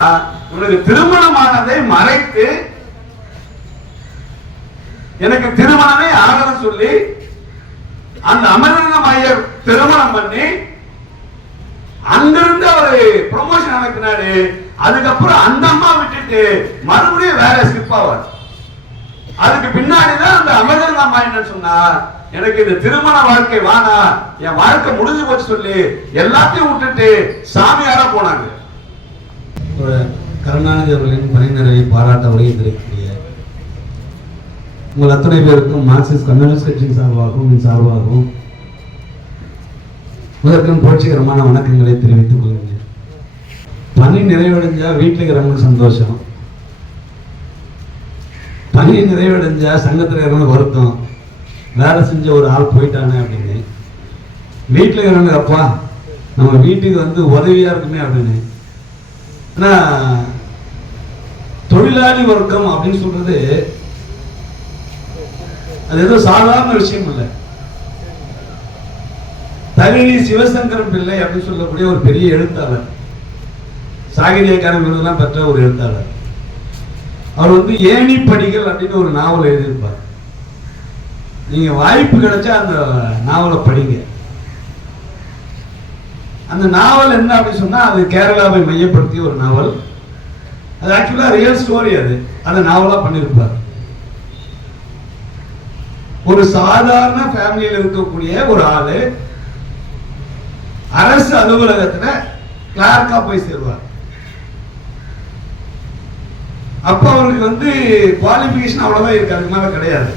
இவனுக்கு திருமணமானதை மறைத்து எனக்கு திருமணமே ஆகல சொல்லி அந்த அமரலிங்கம் ஐயர் திருமணம் பண்ணி அங்கிருந்து அவரு ப்ரொமோஷன் அனுப்பினாரு. அதுக்கப்புறம் அந்த அம்மா விட்டுட்டு மறுபடியும் வேற ஸ்கிப் ஆவார். அதுக்கு பின்னாடிதான் அந்த அமரலிங்கம் அம்மா என்ன சொன்னா, எனக்கு இந்த திருமண வாழ்க்கை வானா, என் வாழ்க்கை முடிஞ்சு போச்சு சொல்லி எல்லாத்தையும் விட்டுட்டு சாமியாரா போனாங்க. கருணாநிதி அவர்களின் பணி நிறைவை பாராட்ட வருகின்றிருக்கக்கூடிய உங்கள் அத்தனை பேருக்கும் மார்க்சிஸ்ட் கம்யூனிஸ்ட் கட்சியின் சார்பாகவும் என் சார்பாகவும் முதற்கும் புரட்சிகரமான வணக்கங்களை தெரிவித்துக் கொள்கிறேன். பணி நிறைவடைஞ்சா வீட்டில் இருக்கிறவங்க சந்தோஷம், பணி நிறைவடைஞ்சா சங்கத்தில் இருக்கிறவங்க வருத்தம், வேலை செஞ்ச ஒரு ஆள் போயிட்டானே அப்படின்னு. வீட்டில் இருக்கிறவங்க அப்பா நம்ம வீட்டுக்கு வந்து உதவியா இருக்குமே அப்படின்னு. ஆனா தொழிலாளி வர்க்கம் அப்படின்னு சொல்றது அது ஏதோ சாதாரண விஷயம் இல்லை. தகிழி சிவசங்கரன் பிள்ளை அப்படின்னு சொல்லக்கூடிய ஒரு பெரிய எழுத்தாளர், சாகித்ய அகாடமி விருதெல்லாம் பெற்ற ஒரு எழுத்தாளர். அவர் வந்து ஏணிப்படிகள் அப்படின்னு ஒரு நாவல் எழுதியிருப்பார். நீங்க வாய்ப்பு கிடைச்சா அந்த நாவலை படிங்க. அந்த நாவல் என்ன அப்படின்னு சொன்னா, அது கேரளாவை மையப்படுத்திய ஒரு நாவல். அது ஆக்சுவலா ரியல் ஸ்டோரி. அது அந்த நாவலா பண்ணியிருப்பார். ஒரு சாதாரண ஃபேமிலியில் இருக்கக்கூடிய ஒரு ஆளு அரசு அலுவலகத்துல கிளார்க்கா போய் சேருவார். அப்ப அவருக்கு வந்து குவாலிபிகேஷன் அவ்வளவுதான் இருக்கு, அதுக்கு மேல கிடையாது.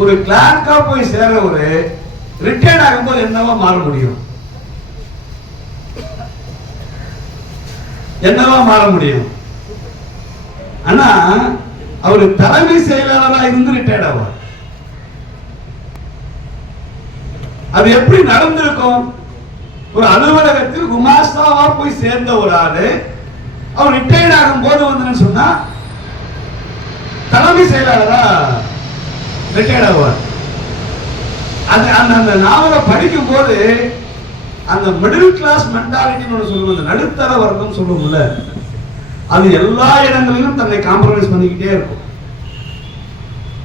ஒரு கிளார்க்கா போய் சேர ஒரு ரிட்டையர்ட் ஆகும்போது என்னவா மாற முடியும்? என்னவா மாற முடியும்? ஆனா அவரு தலைமை செயலாளராக இருந்து ரிட்டையர்ட் ஆவார். அது எப்படி நடந்திருக்கும்? ஒரு அலுவலகத்தில் குமாஸ்தாவா போய் சேர்ந்த ஒரு ஆளு அவர் ரிட்டையர்ட் ஆகும் போது வந்து சொன்னா தலைமை செயலாளரா ரிட்டையர்ட் ஆவார். அந்த நாவலை படிக்கும் போது அந்த மிடில் கிளாஸ் மென்டாலிட்டின்னு சொல்லுவோம், நடுத்தர வர்க்கம் சொல்லுவோம்ல, அது எல்லா இடங்களிலும் தன்னை காம்ப்ரமைஸ் பண்ணிக்கிட்டே இருக்கும்.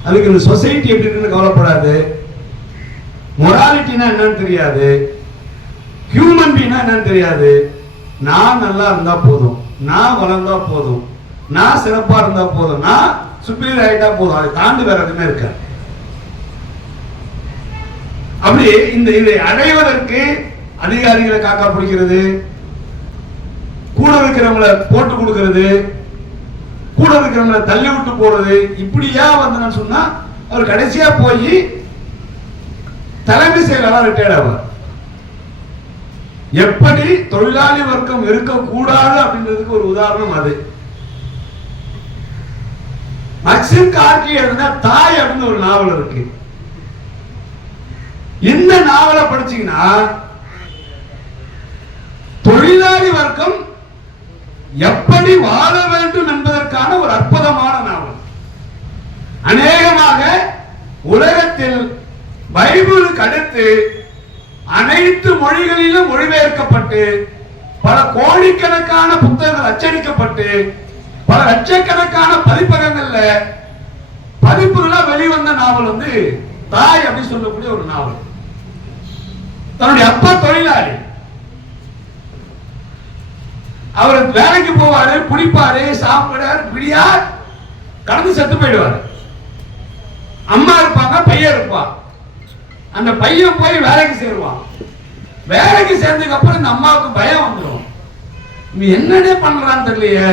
அதுக்கு இந்த சொசைட்டி எப்படி இருக்குன்னு கவலைப்படாது, மொராலிட்டினா என்னன்னு தெரியாது, ஹியூமன் பீனா என்னன்னு தெரியாது. நான் நல்லா இருந்தா போதும், நான் வளர்ந்தா போதும், நான் சிறப்பா இருந்தா போதும், நான் சுப்பீரியர் ஆயிட்டா போதும், அதை தாண்டி வேற எதுவுமே இருக்க. அப்படி இந்த இதை அடைவதற்கு அதிகாரிகளை காக்கா பிடிக்கிறது, கூட இருக்கிறவங்களை போட்டு கொடுக்கிறது, கூட இருக்கிறவங்களை தள்ளி விட்டு போறது, இப்படியா வந்து சொன்னா அவர் கடைசியா போய் தலைமை செயலாளர் ரிட்டையர்ட் ஆவார். எப்படி தொழிலாளி வர்க்கம் இருக்கக்கூடாது அப்படின்றதுக்கு ஒரு உதாரணம் அது. மக்சிம் கார்கி எழுதின தாய் அப்படின்னு ஒரு நாவல் இருக்கு. இந்த நாவலை படிச்சீங்கன்னா தொழிலாளி வர்க்கம் எப்படி வாழ வேண்டும் என்பதற்கான ஒரு அற்புதமான நாவல். அநேகமாக உலகத்தில் பைபிளுக்கு அடுத்து அனைத்து மொழிகளிலும் மொழிபெயர்க்கப்பட்டு பல கோடிக்கணக்கான புத்தகங்கள் அச்சடிக்கப்பட்டு பல லட்சக்கணக்கான பதிப்பகங்கள்ல பதிப்புகளா வெளிவந்த நாவல் வந்து தாய் அப்படின்னு சொல்லக்கூடிய ஒரு நாவல். தன்னுடைய அப்பா தொழிலாளி, அவர் வேலைக்கு போவாரு, குடிப்பாரு, சாப்பிடாரு, விடியா கடந்து செத்து போயிடுவாரு. அம்மா இருப்பாங்க, பையன் இருப்பான். அந்த பையன் போய் வேலைக்கு சேருவான். வேலைக்கு சேர்ந்ததுக்கு அப்புறம் இந்த அம்மாவுக்கு பயம் வந்துடும். இவன் என்னடே பண்றான்னு தெரியலையே,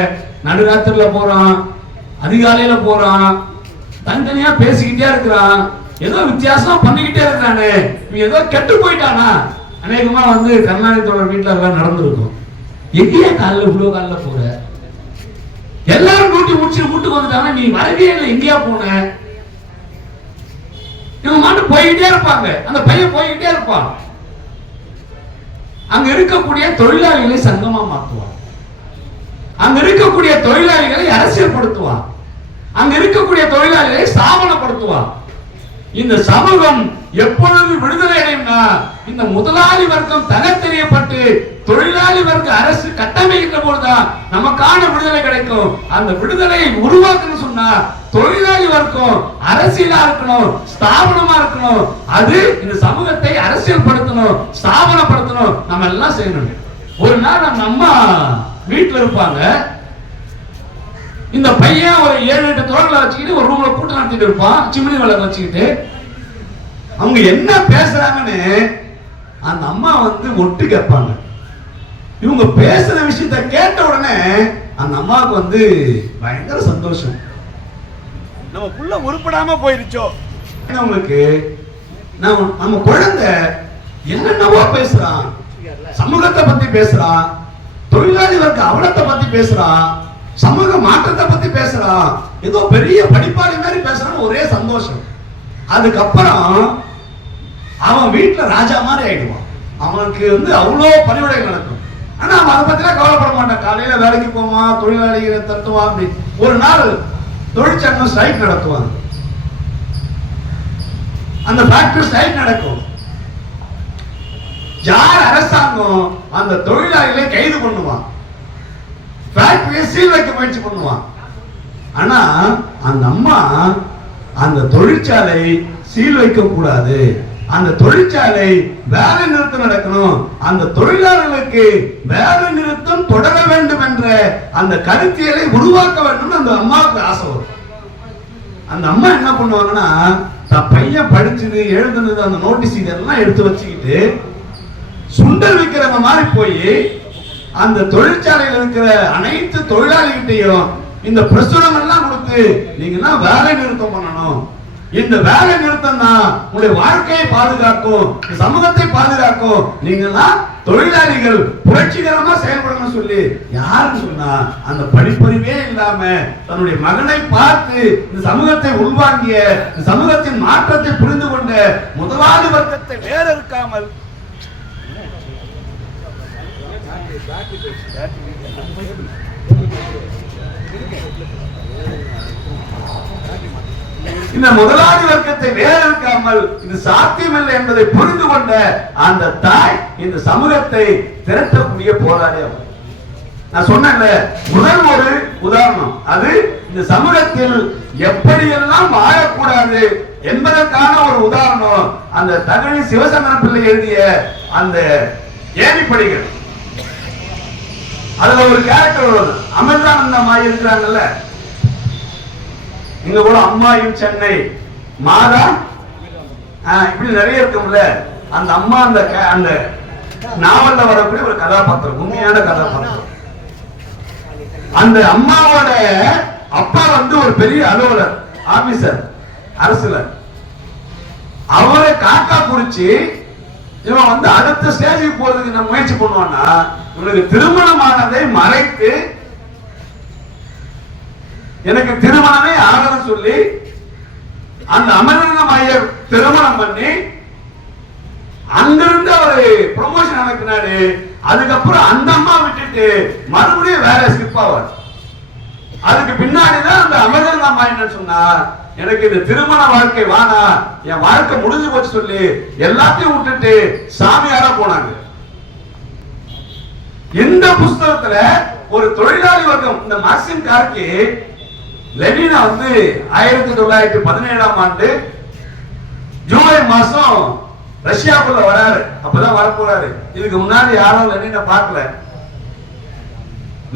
நடுராத்திரில போறான், அதிகாலையில போறான், தனித்தனியா பேசிக்கிட்டே இருக்கிறான், ஏதோ வித்தியாசமா பண்ணிக்கிட்டே இருக்கிறானே, இவன் ஏதோ கெட்டு போயிட்டானா. அநேகமா வந்து கருணாநிதியோட வீட்டுல எல்லாம் நடந்திருக்கும். எங்கேயா காலைல இவ்வளவு காலைல போற, எல்லாரும் டியூட்டி முடிச்சு வீட்டுக்கு வந்துட்டாங்க, நீ வரவே இல்லை, எங்கேயா போன? இவங்க மட்டும் போய்கிட்டே இருப்பாங்க. அந்த பையன் போய்கிட்டே இருப்பான். அங்க இருக்கக்கூடிய தொழிலாளிகளை சங்கமா மாற்றுவான், அங்க இருக்கக்கூடிய தொழிலாளிகளை அரசியல்படுத்துவான், அங்க இருக்கக்கூடிய தொழிலாளிகளை ஸ்தாபனப்படுத்துவான். இந்த சமூகம் எப்பொழுது விடுதலை அடையும்னா, இந்த முதலாளி வர்க்கம் தகத்தெறியப்பட்டு தொழிலாளி தொழிலாளி வர்க்க அரசு கட்டமைக்கின்ற போதுதான் நமக்கான விடுதலை கிடைக்கும். அந்த விடுதலையை உருவாக்கணும் சொன்னா தொழிலாளி வர்க்கம் அரசியலா இருக்கணும், ஸ்தாபனமா இருக்கணும். அது இந்த சமூகத்தை அரசியல் படுத்தணும், ஸ்தாபனப்படுத்தணும். நம்ம எல்லாம் செய்யணும். ஒரு நாள் நம்ம அம்மா வீட்டுல இருப்பாங்க. இந்த பையன் ஒரு 7-8 தோழர்களை வச்சுக்கிட்டு ஒரு ரூம்ல கூட்டம் நடத்திட்டு இருப்பான், சிமினி விளக்கு வச்சுக்கிட்டு. அவங்க என்ன பேசுறாங்கன்னு அந்த அம்மா வந்து ஒட்டு கேட்பாங்க. இவங்க பேசுற விஷயத்த கேட்ட உடனே அந்த அம்மாவுக்கு வந்து பயங்கர சந்தோஷம். நம்ம புள்ள உருப்படாம போயிருச்சோ. உங்களுக்கு நம்ம குழந்தை என்னென்னவோ பேசுறான், சமூகத்தை பத்தி பேசுறான், தொழிலாளி வர்க்க அவலத்தை பத்தி பேசுறான், சமூக மாற்றத்தை பத்தி பேசுறான், ஏதோ பெரிய படிப்பாளி மாதிரி பேசுறான்னு ஒரே சந்தோஷம். அதுக்கப்புறம் அவன் வீட்டுல ராஜா மாதிரி ஆயிடுவான். அவனுக்கு வந்து அவ்வளோ பணிவிடைகள் நடக்கும். ஆனா அவன் அதை பத்திலாம் கவலைப்பட மாட்டான். காலையில வேலைக்கு போவான், தொழிலாளிகளை தட்டுவான். அப்படி ஒரு நாள் தொழிற்சங்கம் ஸ்ட்ரைக் நடத்துவாங்க. அந்த ஃபேக்டரி ஸ்ட்ரைக் நடக்கும். யார் அரசாங்கம் அந்த தொழிலாளிகளை கைது பண்ணுவான், ஃபேக்டரியை சீல் வைக்க முயற்சி பண்ணுவான். ஆனா அந்த அம்மா அந்த தொழிற்சாலை சீல் வைக்க கூடாது, அந்த தொழிற்சாலை வேலை நிறுத்தம் நடக்கணும், அந்த தொழிலாளர்களுக்கு வேலை நிறுத்தம் தொடர வேண்டும் என்ற அந்த கருத்தியலை உருவாக்க வேண்டும். அந்த அம்மாவுக்கு ஆசை வரும். அந்த அம்மா என்ன பண்ணுவாங்கன்னா, தன் பையன் படிச்சது எழுதுனது அந்த நோட்டீஸ் இதெல்லாம் எடுத்து வச்சுக்கிட்டு சுண்டல் விற்கிறவங்க மாதிரி போய் அந்த தொழிற்சாலையில் இருக்கிற அனைத்து தொழிலாளிகிட்டையும் இந்த பிரசுரம் எல்லாம் கொடுத்து நீங்க வேலை நிறுத்தம் பண்ணணும், இந்த வேலை நிறுத்தம் தான் உங்களுடைய வாழ்க்கையை பாதுகாக்கும், சமூகத்தை பாதுகாக்கும், நீங்க தொழிலாளிகள் புரட்சிகரமா செயல்படணும் சொல்லி யாருன்னு சொன்னா அந்த படிப்பறிவே இல்லாம தன்னுடைய மகனை பார்த்து இந்த சமூகத்தை உள்வாங்கிய, இந்த சமூகத்தின் மாற்றத்தை புரிந்து கொண்ட முதலாளி வர்க்கத்தை வேற இருக்காமல் இந்த முதலாளி வர்க்கத்தை வேற இருக்காமல் இது சாத்தியமில்லை என்பதை புரிந்து கொண்ட அந்த தாய் இந்த சமூகத்தை திரட்டக்கூடிய போராடி அவர். நான் சொன்னேன்ல, முதல் ஒரு உதாரணம் அது இந்த சமூகத்தில் எப்படியெல்லாம் வாழக்கூடாது என்பதற்கான ஒரு உதாரணம். அந்த தகழி சிவசங்கர பிள்ளை எழுதிய அந்த ஏணிப்படிகள், அதுல ஒரு கேரக்டர் அமிர்தானந்தமாய் இருக்கிறாங்கல்ல, இங்க கூட அம்மாயும் சென்னை மாதா இப்படி நிறைய இருக்கும்ல. அந்த அம்மா அந்த நாவல்ல வரக்கூடிய ஒரு கதாபாத்திரம், உண்மையான கதாபாத்திரம். அந்த அம்மாவோட அப்பா வந்து ஒரு பெரிய அலுவலர், ஆபீசர், அரசுல. அவரை காக்கா குறிச்சு இவன் வந்து அடுத்த ஸ்டேஜுக்கு போறதுக்கு நம்ம முயற்சி பண்ணுவான்னா, இவனுக்கு திருமணமானதை மறைத்து எனக்கு திருமணமே ஆகணும் சொல்லி அந்த அமரநாதம் ஐயர் திருமணம் பண்ணி அங்கிருந்து அவரு ப்ரமோஷன் அனுப்பினாரு. அதுக்கப்புறம் அந்த அம்மா விட்டுட்டு மறுபடியும் வேற ஸ்கிப் ஆவார். அதுக்கு பின்னாடிதான் அந்த அமரநாதம் அம்மா என்ன சொன்னா, எனக்கு இந்த திருமண வாழ்க்கை வானா, என் வாழ்க்கை முடிஞ்சு போச்சு சொல்லி எல்லாத்தையும் விட்டுட்டு சாமியாரா போனாங்க. இந்த புஸ்தகத்துல ஒரு தொழிலாளி வர்க்கம், இந்த மார்க்சிம் கார்கி லெனினா வந்து 1917ஆம் ஆண்டு ஜூலை மாசம் ரஷ்யாக்குள்ள வராரு. அப்பதான் வரப்போறாரு. இதுக்கு முன்னாடி யாரும் லெனினை பார்க்கல.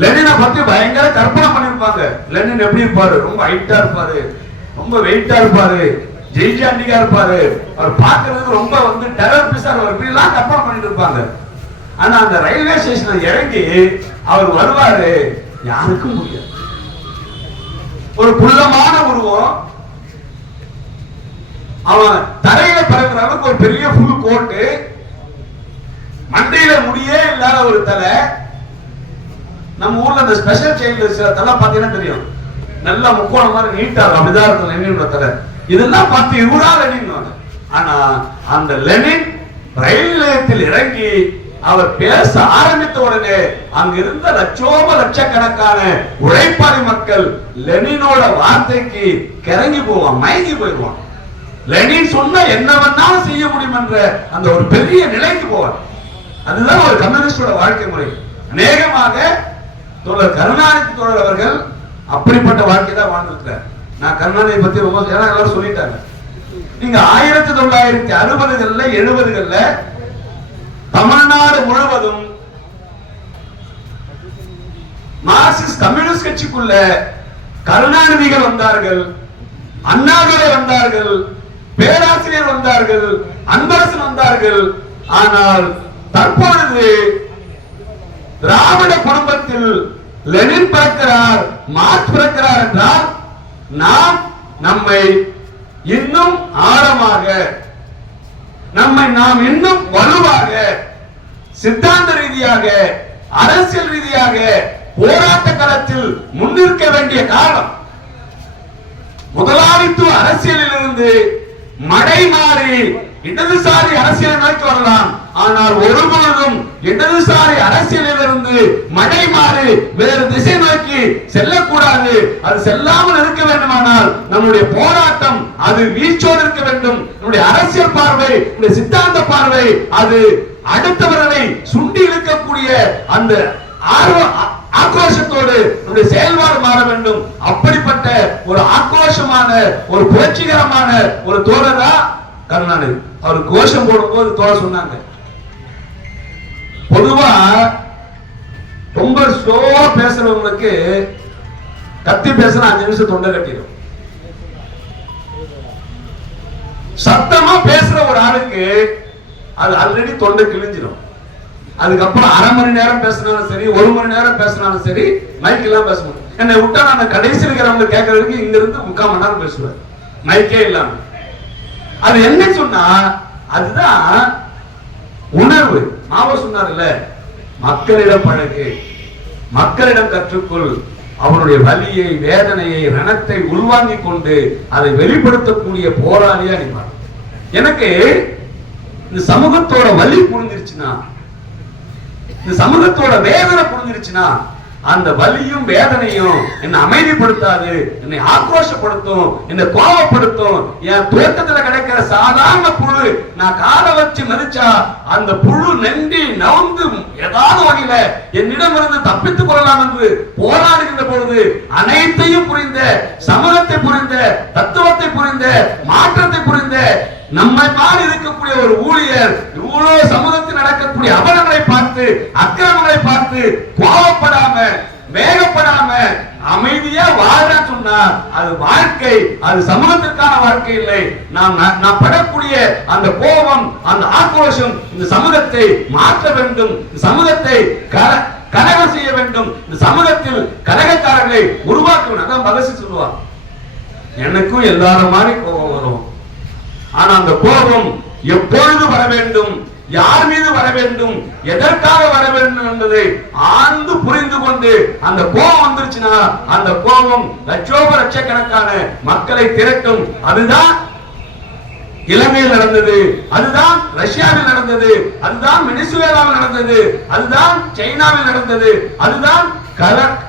லெனினை பத்தி பயங்கர கற்பனை பண்ணிருப்பாங்க. லெனின் எப்படி இருப்பாரு? ரொம்ப ஹைட்டா இருப்பாரு, ரொம்ப வெயிட்டா இருப்பாரு, ஜெய்ஜாண்டிகா இருப்பாரு, அவர் பார்க்கறதுக்கு ரொம்ப வந்து டெரர் பீஸா இப்படி எல்லாம் கற்பனை பண்ணிட்டு இருப்பாங்க. ஆனா அந்த ரயில்வே ஸ்டேஷன்ல இறங்கி அவர் வருவாரு, யாருக்கும் முடியாது. ஒரு குள்ளமான உருவம், அவன் தரையில பறக்கிற அளவுக்கு ஒரு பெரிய ஃபுல் கோட்டு, மண்டையில முடியே இல்லாத ஒரு தலை. நம்ம ஊர்ல அந்த ஸ்பெஷல் செயின்ல சில தலை பார்த்தீங்கன்னா தெரியும், நல்லா முக்கோணம் மாதிரி நீட்டா அப்படிதான் இருக்கும் லெனின் தலை. இதெல்லாம் பார்த்து இவரா லெனின். ஆனா அந்த லெனின் ரயில் நிலையத்தில் இறங்கி அவர் பேச ஆரம்பித்த உடனே அங்க இருந்த லட்சக்கணக்கான உழைப்பாளி மக்கள் லெனினோட வார்த்தைக்கு கிறங்கி போவான், மயங்கி போயிடுவான். லெனின் சொன்ன என்ன வேணாலும் செய்ய முடியும் என்ற அந்த ஒரு பெரிய நிலைக்கு போவார். அதுதான் ஒரு கம்யூனிஸ்டோட வாழ்க்கை முறை. அநேகமாக தோழர் கருணாநிதி தோழர் அவர்கள் அப்படிப்பட்ட வாழ்க்கை தான் வாழ்ந்திருக்கிறார். நான் கருணாநிதி பத்தி ரொம்ப எல்லாரும் சொல்லிட்டாங்க. நீங்க 1960களில் 70களில் தமிழ்நாடு முழுவதும் மார்க்சிஸ்ட் கம்யூனிஸ்ட் கட்சிக்குள்ள கருணாநிதிகள் வந்தார்கள், அண்ணாதுரை வந்தார்கள், பேராசிரியர் வந்தார்கள், அன்பரசன் வந்தார்கள். ஆனால் தற்பொழுது திராவிட குடும்பத்தில் லெனின் பிறக்கிறார், மார்க்ஸ் பிறக்கிறார் என்றால் நாம் நம்மை இன்னும் ஆழமாக, நாம் இன்னும் வலுவாக, சித்தாந்த ரீதியாக, அரசியல் ரீதியாக போராட்ட களத்தில் முன்னிற்க வேண்டிய காலம். முதலாளித்துவ அரசியலில் இருந்து மடை மாறி இடதுசாரி அரசியல் நோக்கி வரலாம். ஆனால் ஒருபொழுதும் இடதுசாரி அரசியலில் இருந்து மடை மாறி வேறு திசை நோக்கி செல்லக்கூடாது. அது செல்லாமல் இருக்க வேண்டுமானால் நம்முடைய போராட்டம் அது வீச்சோடு இருக்க வேண்டும். நம்முடைய அரசியல் பார்வை, நம்முடைய சித்தாந்த பார்வை அது அடுத்தவர்களை சுண்டி இழுக்கக்கூடிய அந்த ஆக்ரோஷத்தோடு நம்முடைய செயல்பாடு மாற வேண்டும். அப்படிப்பட்ட ஒரு ஆக்ரோஷமான, ஒரு புரட்சிகரமான ஒரு தோழரா கருணாநிதி. அவர் கோஷம் போடும்போது தோழர் சொன்னாங்க, பொதுவா ரொம்ப ஸ்லோவா பேசுறவங்களுக்கு கத்தி பேசுற 5 நிமிஷம் தொண்டை கட்டிடும். சத்தமா பேசுற ஒரு ஆளுக்கு அது ஆல்ரெடி தொண்டை கிழிஞ்சிடும். அதுக்கப்புறம் அரை மணி நேரம் பேசினாலும் சரி, 1 மணி நேரம் பேசினாலும் சரி, மைக் எல்லாம் பேச முடியும். என்னை விட்டா நான் கடைசி இருக்கிறவங்க கேட்கறதுக்கு இங்க இருந்து 3/4 மணி நேரம் பேசுவேன், மைக்கே இல்லாம. அது என்ன சொன்னா, அதுதான் உணர்வு. மாவோ சொன்னார்ல, மக்களிடம் பழகு, மக்களிடம் கற்றுக்கொள், அவருடைய வலியை, வேதனையை, ரணத்தை உள்வாங்கிக் கொண்டு அதை வெளிப்படுத்தக்கூடிய போராளியா நிற்பார். எனக்கு இந்த சமூகத்தோட வலி புரிஞ்சிருச்சுன்னா, இந்த சமூகத்தோட வேதனை புரிஞ்சிருச்சுன்னா, அந்த வலியும் வேதனையும் என்னை அமைதிப்படுத்தாது, என்னை ஆக்ரோஷப்படுத்தும், என்னை கோபப்படுத்தும். என் தோட்டத்துல கிடைக்கிற சாதாரண புழு நான் காலை வச்சு மதிச்சா அந்த புழு நெண்டி நவுந்து ஏதாவது வகையில என்னிடமிருந்து தப்பித்துக் கொள்ளலாம் என்று போராடுகின்ற பொழுது அனைத்தையும் புரிந்த, சமூகத்தை புரிந்த, தத்துவத்தை புரிந்த, மாற்றத்தை புரிந்த நம்மை மாதிரி இருக்கக்கூடிய ஒரு ஊழியர் இவ்வளவு சமூகத்தில் நடக்கக்கூடிய அவலங்களை பார்த்து, அக்கிரமங்களை பார்த்து கோபப்படாம, வேகப்படாம அமைதியா வாழ சொன்னா அது வாழ்க்கை, அது சமூகத்திற்கான வாழ்க்கை இல்லை. நாம் படக்கூடிய அந்த கோபம், அந்த ஆக்ரோஷம் இந்த சமூகத்தை மாற்ற வேண்டும், இந்த சமூகத்தை கலகம் செய்ய வேண்டும், இந்த சமூகத்தில் கலகக்காரர்களை உருவாக்க வேண்டும். அதான் பகத் சொல்லுவார், எனக்கும் எல்லாரும் மாதிரி கோபம் வரும், ஆனா அந்த கோபம் எப்பொழுது வர வேண்டும், யார் மீது வர வேண்டும், எதற்காக வர வேண்டும் என்பதை ஆழ்ந்து புரிந்து கொண்டு அந்த கோபம் வந்துருச்சுன்னா அந்த கோபம் லட்சக்கணக்கான மக்களை திரட்டும். அதுதான் இலங்கையில் நடந்தது, அதுதான் ரஷ்யாவில் நடந்தது, அதுதான் வெனிசுவேலாவில் நடந்தது, அதுதான் சைனாவில் நடந்தது, அதுதான்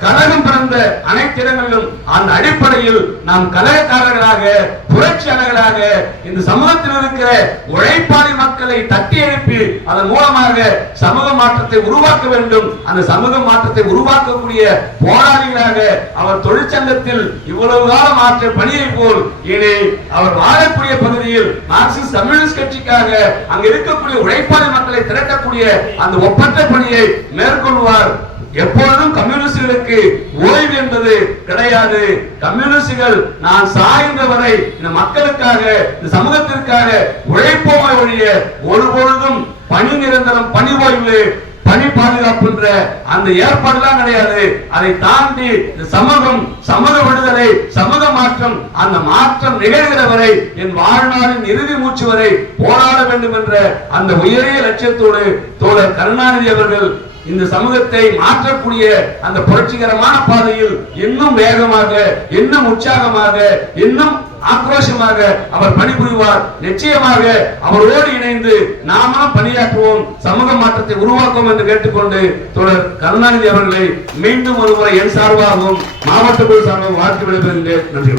கலகம் பிறந்த அனைத்து இடங்களிலும். அந்த அடிப்படையில் நாம் கலகக்காரர்களாக, புரட்சியாளர்களாக இந்த சமூகத்தில் இருக்கிற உழைப்பாளி மக்களை தட்டி எழுப்பி அதன் மூலமாக சமூக மாற்றத்தை உருவாக்க வேண்டும். அந்த சமூக மாற்றத்தை உருவாக்கக்கூடிய போராளிகளாக அவர் தொழிற்சங்கத்தில் இவ்வளவு காலம் ஆற்றிய பணியை போல் இனி அவர் வாழக்கூடிய பகுதியில் மார்க்சிஸ்ட் கம்யூனிஸ்ட் கட்சிக்காக அங்க இருக்கக்கூடிய உழைப்பாளி மக்களை திரட்டக்கூடிய அந்த ஒப்பற்ற பணியை மேற்கொள்வார். எப்பொழுதும் கம்யூனிஸ்டுகளுக்கு ஓய்வு என்பது கிடையாது. கம்யூனிஸ்டுகள் நான் சாய்ந்த வரை இந்த மக்களுக்காக, இந்த சமூகத்திற்காக உழைப்போமை ஒழிய ஒருபொழுதும் பணி நிரந்தரம், பணி ஓய்வு, பணி பாதுகாப்பு என்ற அந்த ஏற்பாடுலாம் கிடையாது. அதை தாண்டி சமூகம், சமூக விடுதலை, சமூக மாற்றம், அந்த மாற்றம் நிகழ்கிற வரை என் வாழ்நாளின் இறுதி மூச்சு வரை போராட வேண்டும் என்ற அந்த உயரிய லட்சியத்தோடு தோழர் கருணாநிதி அவர்கள் இந்த சமூகத்தை மாற்றக்கூடிய அந்த புரட்சிகரமான பாதையில் இன்னும் வேகமாக, இன்னும் உற்சாகமாக, இன்னும் ஆக்ரோஷமாக அவர் பணிபுரிவார். நிச்சயமாக அவரோடு இணைந்து நாமும் பணியாற்றுவோம், சமூக மாற்றத்தை உருவாக்குவோம் என்று கேட்டுக்கொண்டு தோழர் கருணாநிதி அவர்களை மீண்டும் ஒருமுறை என் சார்பாகவும் மாவட்ட குழு சார்பாகவும் வாழ்த்து விடைபெறுகின்றேன். நன்றி.